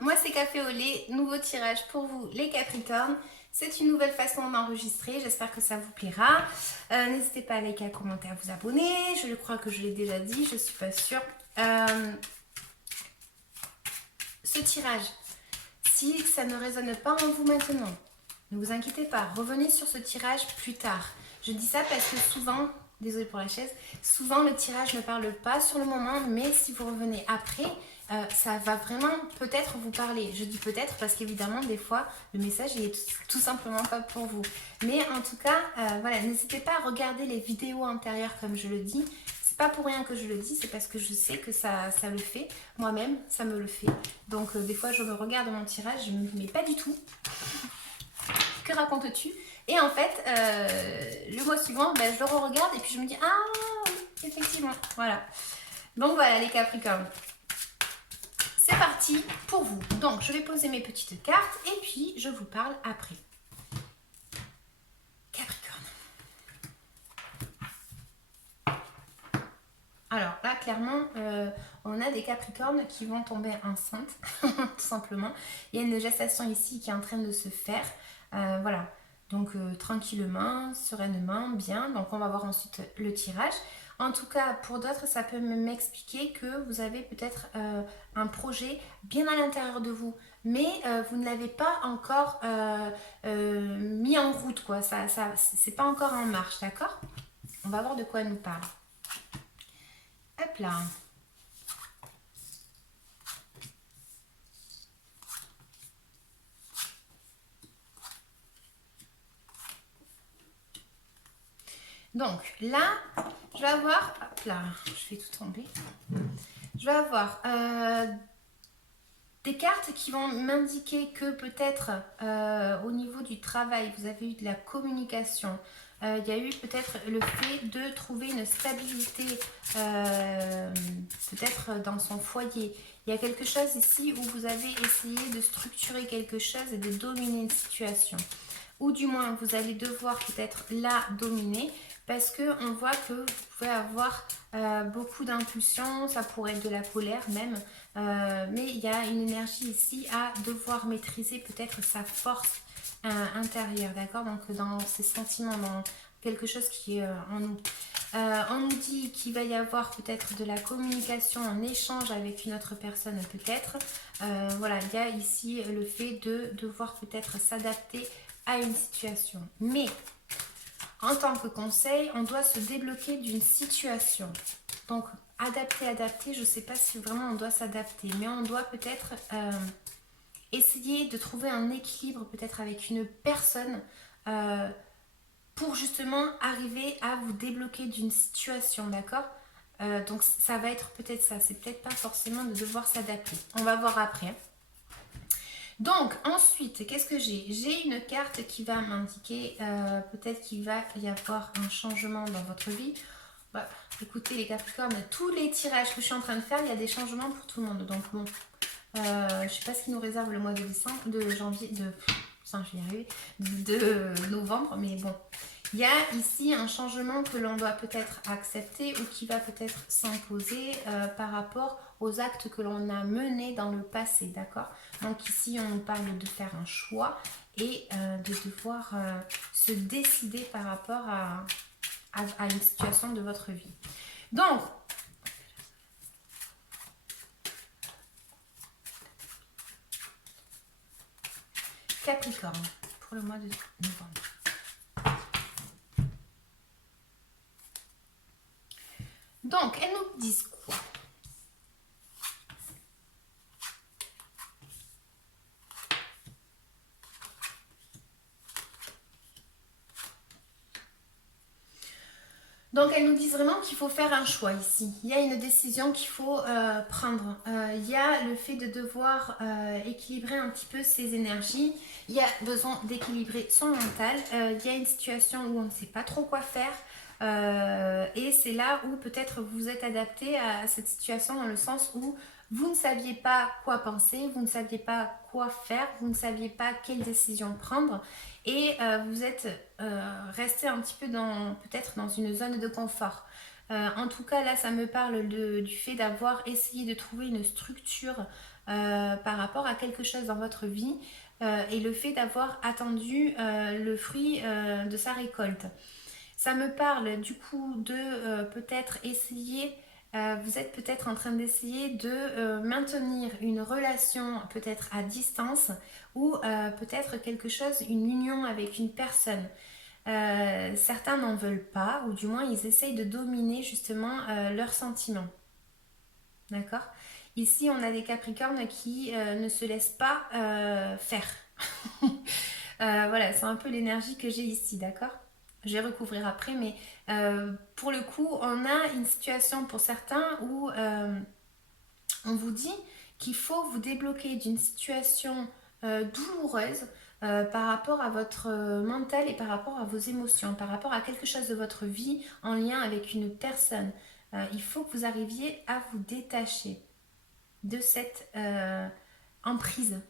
Moi c'est Café au lait, nouveau tirage pour vous les Capricornes. C'est une nouvelle façon d'enregistrer, j'espère que ça vous plaira. N'hésitez pas à liker, à commenter, à vous abonner. Je crois que je l'ai déjà dit, je suis pas sûre. Ce tirage, si ça ne résonne pas en vous maintenant, ne vous inquiétez pas, revenez sur ce tirage plus tard. Je dis ça parce que souvent, désolée pour la chaise, souvent le tirage ne parle pas sur le moment, mais si vous revenez après, ça va vraiment peut-être vous parler. Je dis peut-être parce qu'évidemment des fois le message il est tout simplement pas pour vous. Mais en tout cas, voilà, n'hésitez pas à regarder les vidéos antérieures comme je le dis. C'est pas pour rien que je le dis, c'est parce que je sais que ça le fait. Moi-même, ça me le fait. Donc des fois je me regarde mon tirage, je me dis mais pas du tout. Que racontes-tu? Et en fait, le mois suivant, ben, je le re-regarde et puis je me dis ah, effectivement, voilà. Donc voilà les Capricornes. C'est parti pour vous. Donc, je vais poser mes petites cartes et puis je vous parle après. Capricorne. Alors là, clairement, on a des Capricornes qui vont tomber enceintes, tout simplement. Il y a une gestation ici qui est en train de se faire. Voilà. Donc, tranquillement, sereinement, bien. Donc, on va voir ensuite le tirage. En tout cas, pour d'autres, ça peut m'expliquer que vous avez peut-être un projet bien à l'intérieur de vous, mais vous ne l'avez pas encore mis en route, quoi. C'est pas encore en marche, d'accord? On va voir de quoi elle nous parle. Hop là. Donc là, je vais avoir, hop là, je fais tout tomber. Je vais avoir des cartes qui vont m'indiquer que peut-être au niveau du travail, vous avez eu de la communication. Il y a eu peut-être le fait de trouver une stabilité peut-être dans son foyer. Il y a quelque chose ici où vous avez essayé de structurer quelque chose et de dominer une situation. Ou du moins, vous allez devoir peut-être la dominer parce qu'on voit que vous pouvez avoir beaucoup d'impulsion, ça pourrait être de la colère même, mais il y a une énergie ici à devoir maîtriser peut-être sa force intérieure, d'accord? Donc dans ces sentiments, dans quelque chose qui est en nous. On nous dit qu'il va y avoir peut-être de la communication en échange avec une autre personne peut-être. Voilà, il y a ici le fait de devoir peut-être s'adapter à une situation. Mais en tant que conseil, on doit se débloquer d'une situation. Donc, adapter, je ne sais pas si vraiment on doit s'adapter, mais on doit peut-être essayer de trouver un équilibre peut-être avec une personne pour justement arriver à vous débloquer d'une situation, d'accord? Donc, ça va être peut-être ça. C'est peut-être pas forcément de devoir s'adapter. On va voir après. Donc ensuite, qu'est-ce que j'ai? J'ai une carte qui va m'indiquer peut-être qu'il va y avoir un changement dans votre vie. Bah, écoutez les Capricornes, tous les tirages que je suis en train de faire, il y a des changements pour tout le monde. Donc bon, je ne sais pas ce qui nous réserve le mois de décembre, de janvier, je vais y arriver, de novembre, mais bon. Il y a ici un changement que l'on doit peut-être accepter ou qui va peut-être s'imposer par rapport aux actes que l'on a menés dans le passé, d'accord? Donc ici, on nous parle de faire un choix et de devoir se décider par rapport à une situation de votre vie. Donc, Capricorne, pour le mois de novembre. Donc, elles nous disent quoi? Donc, elles nous disent vraiment qu'il faut faire un choix ici. Il y a une décision qu'il faut prendre. Il y a le fait de devoir équilibrer un petit peu ses énergies. Il y a besoin d'équilibrer son mental. Il y a une situation où on ne sait pas trop quoi faire. Et c'est là où peut-être vous êtes adapté à cette situation dans le sens où Vous ne saviez pas quoi penser, vous ne saviez pas quoi faire, vous ne saviez pas quelle décision prendre et vous êtes resté un petit peu peut-être dans une zone de confort. En tout cas, là, ça me parle du fait d'avoir essayé de trouver une structure par rapport à quelque chose dans votre vie et le fait d'avoir attendu le fruit de sa récolte. Ça me parle du coup de peut-être essayer, vous êtes peut-être en train d'essayer de maintenir une relation peut-être à distance ou peut-être quelque chose, une union avec une personne. Certains n'en veulent pas ou du moins ils essayent de dominer justement leurs sentiments. D'accord. Ici, on a des Capricornes qui ne se laissent pas faire. Voilà, c'est un peu l'énergie que j'ai ici, d'accord. Je vais recouvrir après, mais pour le coup, on a une situation pour certains où on vous dit qu'il faut vous débloquer d'une situation douloureuse par rapport à votre mental et par rapport à vos émotions, par rapport à quelque chose de votre vie en lien avec une personne. Il faut que vous arriviez à vous détacher de cette emprise.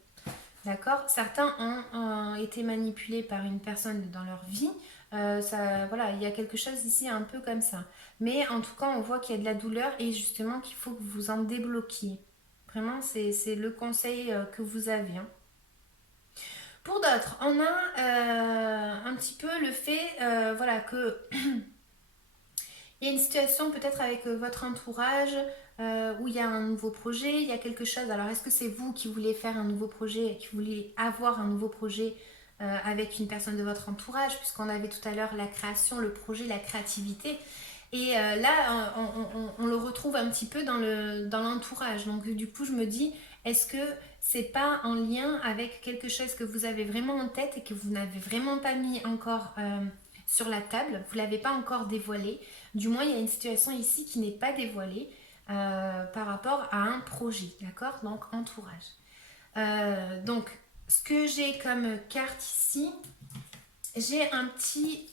D'accord. Certains ont été manipulés par une personne dans leur vie. Voilà, il y a quelque chose ici un peu comme ça. Mais en tout cas, on voit qu'il y a de la douleur et justement qu'il faut que vous en débloquiez. Vraiment, c'est le conseil que vous avez. Hein. Pour d'autres, on a un petit peu le fait voilà, que il y a une situation peut-être avec votre entourage où il y a un nouveau projet, il y a quelque chose. Alors, est-ce que c'est vous qui voulez faire un nouveau projet, qui voulez avoir un nouveau projet avec une personne de votre entourage, puisqu'on avait tout à l'heure la création, le projet, la créativité. Et là, on le retrouve un petit peu dans l'entourage. Donc, du coup, je me dis, est-ce que c'est pas en lien avec quelque chose que vous avez vraiment en tête et que vous n'avez vraiment pas mis encore sur la table, vous l'avez pas encore dévoilé. Du moins, il y a une situation ici qui n'est pas dévoilée par rapport à un projet, d'accord? Donc, entourage. Donc, ce que j'ai comme carte ici, j'ai un petit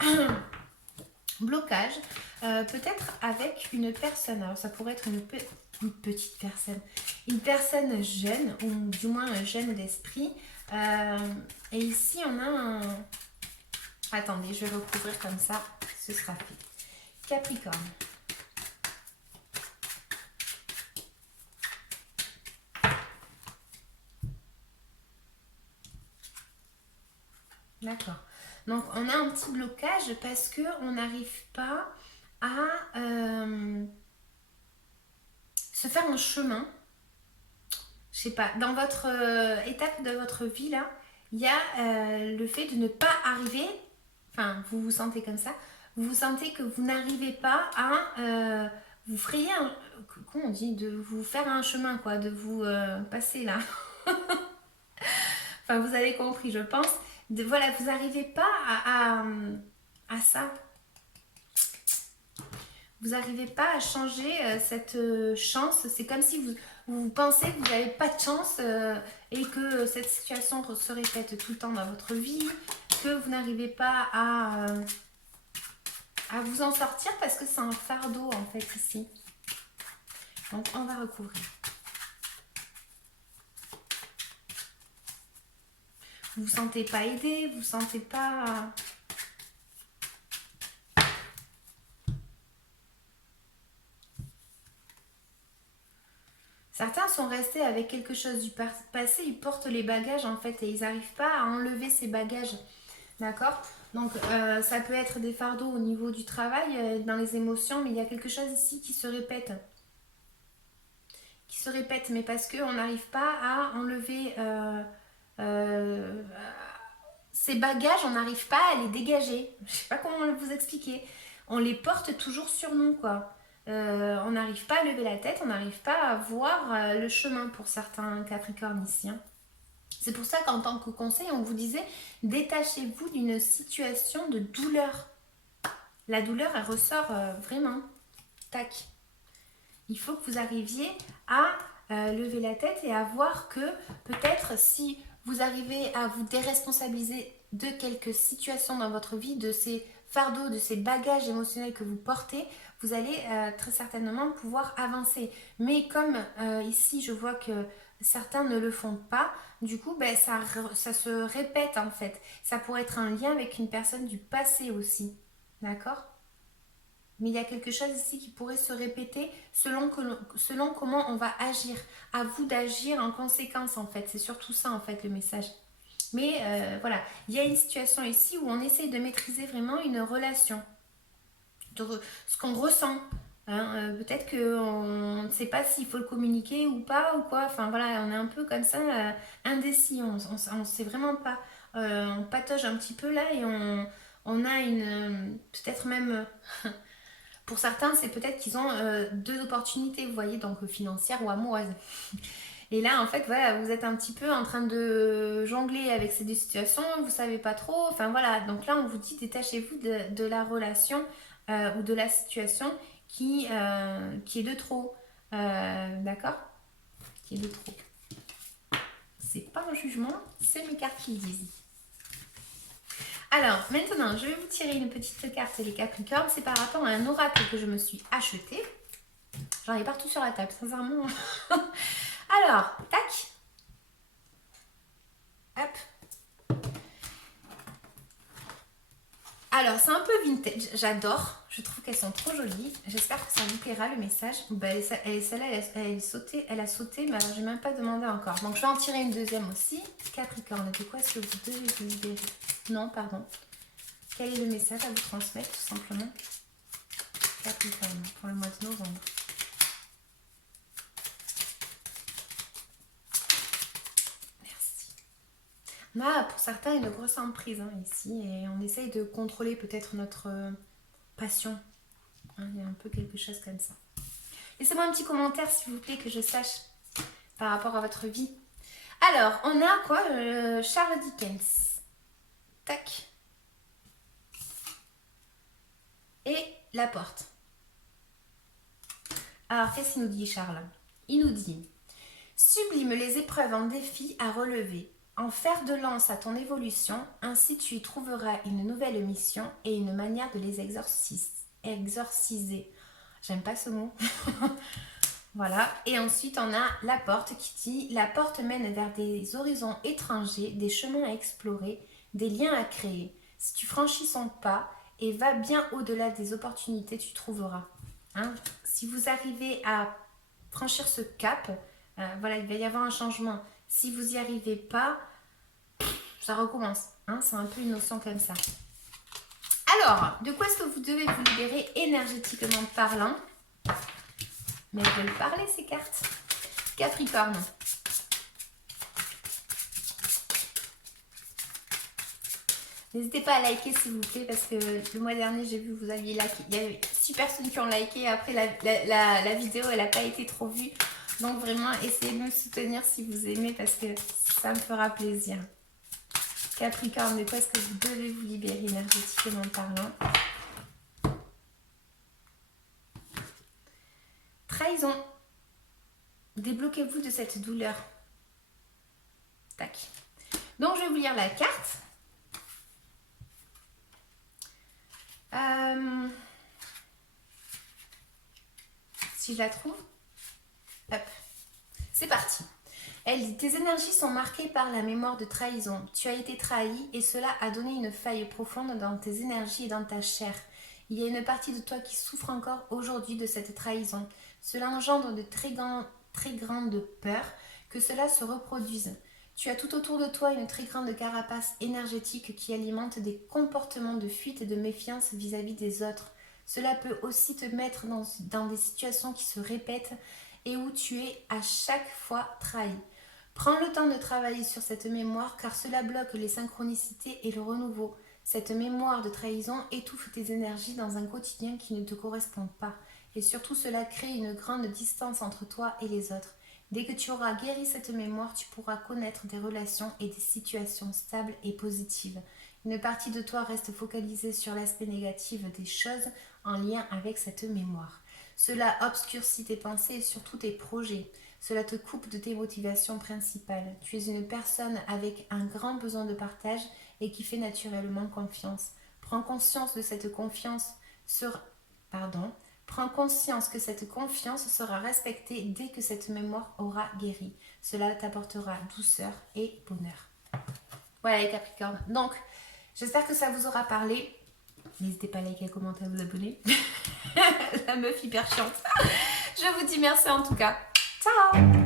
blocage, peut-être avec une personne. Alors, ça pourrait être une petite personne, une personne jeune, ou du moins jeune d'esprit. Et ici, on a un... Attendez, je vais recouvrir comme ça, ce sera fait. Capricorne. D'accord. Donc, on a un petit blocage parce qu'on n'arrive pas à se faire un chemin. Je sais pas, dans votre étape de votre vie, là, il y a le fait de ne pas arriver, enfin, vous vous sentez comme ça, vous vous sentez que vous n'arrivez pas à vous frayer un... Comment on dit? De vous faire un chemin, quoi, de vous passer, là. Enfin, vous avez compris, je pense. Voilà, vous n'arrivez pas à ça. Vous n'arrivez pas à changer cette chance. C'est comme si vous pensez que vous n'avez pas de chance et que cette situation se répète tout le temps dans votre vie, que vous n'arrivez pas à vous en sortir parce que c'est un fardeau en fait ici. Donc on va recouvrir. Vous ne vous sentez pas aidé, vous ne vous sentez pas... Certains sont restés avec quelque chose du passé, ils portent les bagages en fait et ils n'arrivent pas à enlever ces bagages. D'accord. Donc ça peut être des fardeaux au niveau du travail, dans les émotions, mais il y a quelque chose ici qui se répète. Qui se répète, mais parce qu'on n'arrive pas à enlever ces bagages, on n'arrive pas à les dégager. Je ne sais pas comment vous expliquer. On les porte toujours sur nous, quoi. On n'arrive pas à lever la tête, on n'arrive pas à voir le chemin pour certains Capricornes ici. Hein. C'est pour ça qu'en tant que conseil, on vous disait, détachez-vous d'une situation de douleur. La douleur, elle ressort vraiment. Tac. Il faut que vous arriviez à lever la tête et à voir que peut-être si vous arrivez à vous déresponsabiliser de quelques situations dans votre vie, de ces fardeaux, de ces bagages émotionnels que vous portez, vous allez très certainement pouvoir avancer. Mais comme ici, je vois que certains ne le font pas, du coup, ben, ça se répète en fait. Ça pourrait être un lien avec une personne du passé aussi. D'accord? Mais il y a quelque chose ici qui pourrait se répéter selon comment on va agir. À vous d'agir en conséquence en fait. C'est surtout ça en fait le message. Mais voilà, il y a une situation ici où on essaye de maîtriser vraiment une relation. Ce qu'on ressent. Hein, peut-être qu'on ne sait pas s'il faut le communiquer ou pas ou quoi. Enfin voilà, on est un peu comme ça indécis. On ne sait vraiment pas. On patauge un petit peu là et on a une peut-être même pour certains, c'est peut-être qu'ils ont deux opportunités, vous voyez, donc financière ou amoureuse. Et là, en fait, voilà, vous êtes un petit peu en train de jongler avec ces deux situations, vous savez pas trop. Enfin voilà, donc là, on vous dit détachez-vous de la relation ou de la situation qui est de trop. D'accord? Qui est de trop. C'est pas un jugement, c'est mes cartes qui le disent. Alors, maintenant, je vais vous tirer une petite carte, les Capricornes. C'est par rapport à un oracle que je me suis acheté. J'en ai partout sur la table, sincèrement. Alors, tac. Hop. Alors, c'est un peu vintage. J'adore. Je trouve qu'elles sont trop jolies. J'espère que ça vous plaira le message. Bah, celle-là, elle a sauté, mais j'ai même pas demandé encore. Donc, je vais en tirer une deuxième aussi. Capricorne, de quoi est-ce que vous devez vous libérer? Non, pardon. Quel est le message à vous transmettre, tout simplement? Capricorne, pour le mois de novembre. Merci. On a pour certains une grosse emprise hein, ici et on essaye de contrôler peut-être notre passion. Hein, il y a un peu quelque chose comme ça. Laissez-moi un petit commentaire s'il vous plaît que je sache par rapport à votre vie. Alors, on a quoi Charles Dickens. Tac. Et la porte. Alors, qu'est-ce qu'il nous dit, Charles? Il nous dit « Sublime les épreuves en défi à relever, en fer de lance à ton évolution, ainsi tu y trouveras une nouvelle mission et une manière de les exorciser. » J'aime pas ce mot. Voilà. Et ensuite, on a la porte qui dit « La porte mène vers des horizons étrangers, des chemins à explorer, des liens à créer. Si tu franchis son pas et vas bien au-delà des opportunités, tu trouveras. Hein » Si vous arrivez à franchir ce cap, voilà, il va y avoir un changement. Si vous n'y arrivez pas, ça recommence. Hein, c'est un peu une notion comme ça. Alors, de quoi est-ce que vous devez vous libérer énergétiquement parlant? Mais elles veulent parler ces cartes. Capricorne. N'hésitez pas à liker s'il vous plaît parce que le mois dernier j'ai vu que vous aviez liké. Il y avait 6 personnes qui ont liké. Après la vidéo elle n'a pas été trop vue. Donc vraiment essayez de me soutenir si vous aimez parce que ça me fera plaisir. Capricorne, de quoi est-ce que vous devez vous libérer énergétiquement parlant? Trahison. Débloquez-vous de cette douleur. Tac. Donc je vais vous lire la carte. Si je la trouve. Hop. C'est parti. Elle dit, tes énergies sont marquées par la mémoire de trahison. Tu as été trahi et cela a donné une faille profonde dans tes énergies et dans ta chair. Il y a une partie de toi qui souffre encore aujourd'hui de cette trahison. Cela engendre de très grandes peurs que cela se reproduise. Tu as tout autour de toi une très grande carapace énergétique qui alimente des comportements de fuite et de méfiance vis-à-vis des autres. Cela peut aussi te mettre dans des situations qui se répètent et où tu es à chaque fois trahi. Prends le temps de travailler sur cette mémoire car cela bloque les synchronicités et le renouveau. Cette mémoire de trahison étouffe tes énergies dans un quotidien qui ne te correspond pas. Et surtout, cela crée une grande distance entre toi et les autres. Dès que tu auras guéri cette mémoire, tu pourras connaître des relations et des situations stables et positives. Une partie de toi reste focalisée sur l'aspect négatif des choses en lien avec cette mémoire. Cela obscurcit tes pensées et surtout tes projets. Cela te coupe de tes motivations principales. Tu es une personne avec un grand besoin de partage et qui fait naturellement confiance. Prends conscience de cette confiance Prends conscience que cette confiance sera respectée dès que cette mémoire aura guéri. Cela t'apportera douceur et bonheur. Voilà les Capricornes. Donc, j'espère que ça vous aura parlé. N'hésitez pas à liker, à commenter, à vous abonner. La meuf hyper chiante. Je vous dis merci en tout cas. Ciao!